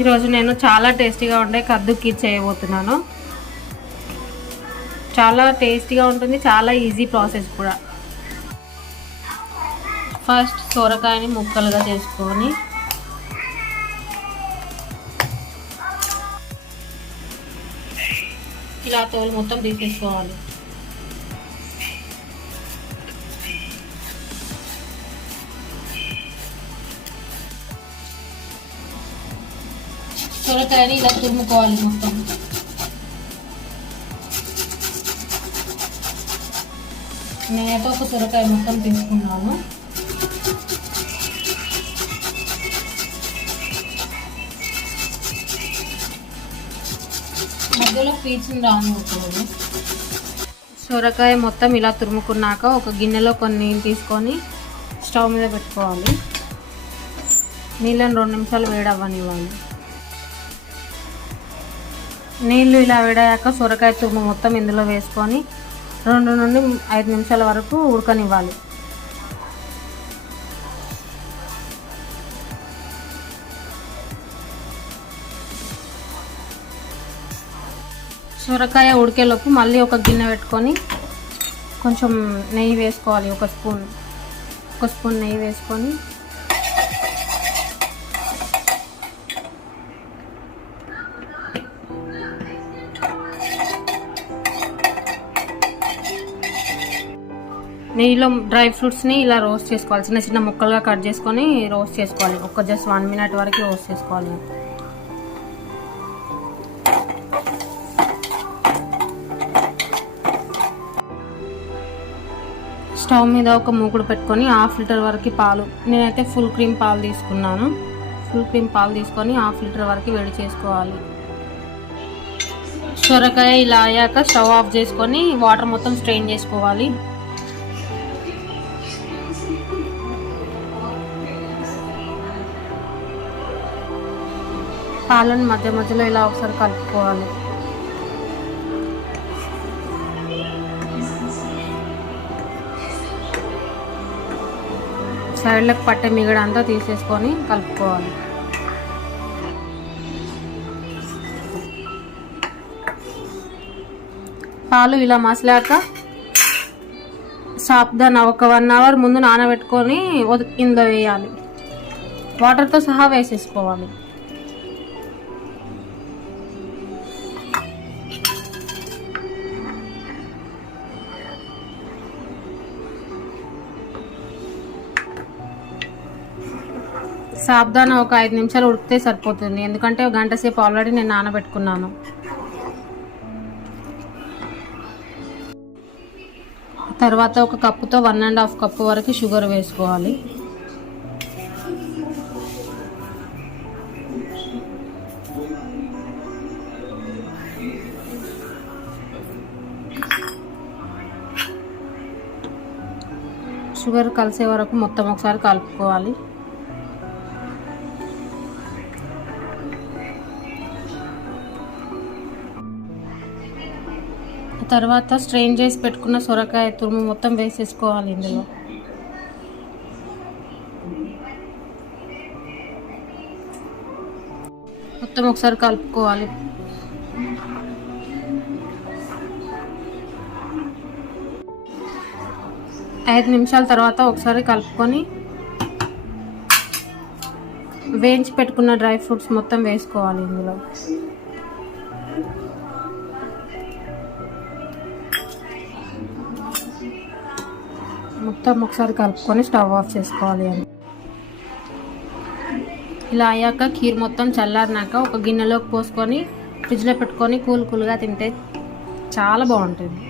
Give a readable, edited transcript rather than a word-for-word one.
ఈరోజు నేను చాలా టేస్టీగా ఉండే కద్దు కీర్ చేయబోతున్నాను. చాలా టేస్టీగా ఉంటుంది, చాలా ఈజీ ప్రాసెస్ కూడా. ఫస్ట్ సొరకాయని ముక్కలుగా చేసుకొని ఇలా తోలు మొత్తం తీసేసుకోవాలి. సొరకాయని ఇలా తురుముకోవాలి మొత్తం. నేనైతే ఒక సొరకాయ మొత్తం తీసుకున్నాను. మధ్యలో పీచుని రానివ్వకూడదు. సొరకాయ మొత్తం ఇలా తురుముకున్నాక ఒక గిన్నెలో కొన్ని నీళ్ళు తీసుకొని స్టవ్ మీద పెట్టుకోవాలి. నీళ్ళని 2 నిమిషాలు వేడవ్వనివ్వాలి. నీళ్ళు ఇలా వేడాక సొరకాయ తురుము మొత్తం ఇందులో వేసుకొని 2 నుండి 5 నిమిషాల వరకు ఉడకనివ్వాలి. సొరకాయ ఉడికేలోపు మళ్ళీ ఒక గిన్నె పెట్టుకొని కొంచెం నెయ్యి వేసుకోవాలి. ఒక స్పూన్ నెయ్యి వేసుకొని నెయ్యిలో డ్రై ఫ్రూట్స్ని ఇలా రోస్ట్ చేసుకోవాలి. చిన్న చిన్న ముక్కలుగా కట్ చేసుకొని రోస్ట్ చేసుకోవాలి. జస్ట్ 1 మినిట్ వరకు రోస్ట్ చేసుకోవాలి. స్టవ్ మీద ఒక మూకుడు పెట్టుకొని 1/2 లీటర్ వరకు పాలు, నేనైతే ఫుల్ క్రీమ్ పాలు తీసుకున్నాను. ఫుల్ క్రీమ్ పాలు తీసుకొని 1/2 లీటర్ వరకు వేడి చేసుకోవాలి. సొరకాయ ఇలా అయ్యాక స్టవ్ ఆఫ్ చేసుకొని వాటర్ మొత్తం స్ట్రెయిన్ చేసుకోవాలి. పాలను మధ్య మధ్యలో ఇలా ఒకసారి కలుపుకోవాలి. సైడ్లకు పట్టే మిగడ అంతా తీసేసుకొని కలుపుకోవాలి. పాలు ఇలా మసలాక సాబ్దాన ఒక 1 అవర్ ముందు నానబెట్టుకొని ఇందులో వేయాలి. వాటర్తో సహా వేసేసుకోవాలి. సాబ్దాన ఒక 5 నిమిషాలు ఉడికితే సరిపోతుంది, ఎందుకంటే 1 గంట సేపు ఆల్రెడీ నేను నానబెట్టుకున్నాను. తర్వాత ఒక కప్పుతో 1.5 కప్పు వరకు షుగర్ వేసుకోవాలి. షుగర్ కలిసే వరకు మొత్తం ఒకసారి కలుపుకోవాలి. తర్వాత స్ట్రెయిన్ చేసి పెట్టుకున్న సొరకాయ తురుము మొత్తం వేసేసుకోవాలి. ఇందులో మొత్తం ఒకసారి కలుపుకోవాలి. ఐదు నిమిషాల తర్వాత ఒకసారి కలుపుకొని వేయించి పెట్టుకున్న డ్రై ఫ్రూట్స్ మొత్తం వేసుకోవాలి. ఇందులో మొత్తం ఒకసారి కలుపుకొని స్టవ్ ఆఫ్ చేసుకోవాలి. ఇలా అయ్యాక ఖీర్ మొత్తం చల్లారినాక ఒక గిన్నెలోకి పోసుకొని ఫ్రిడ్జ్లో పెట్టుకొని కూల్గా తింటే చాలా బాగుంటుంది.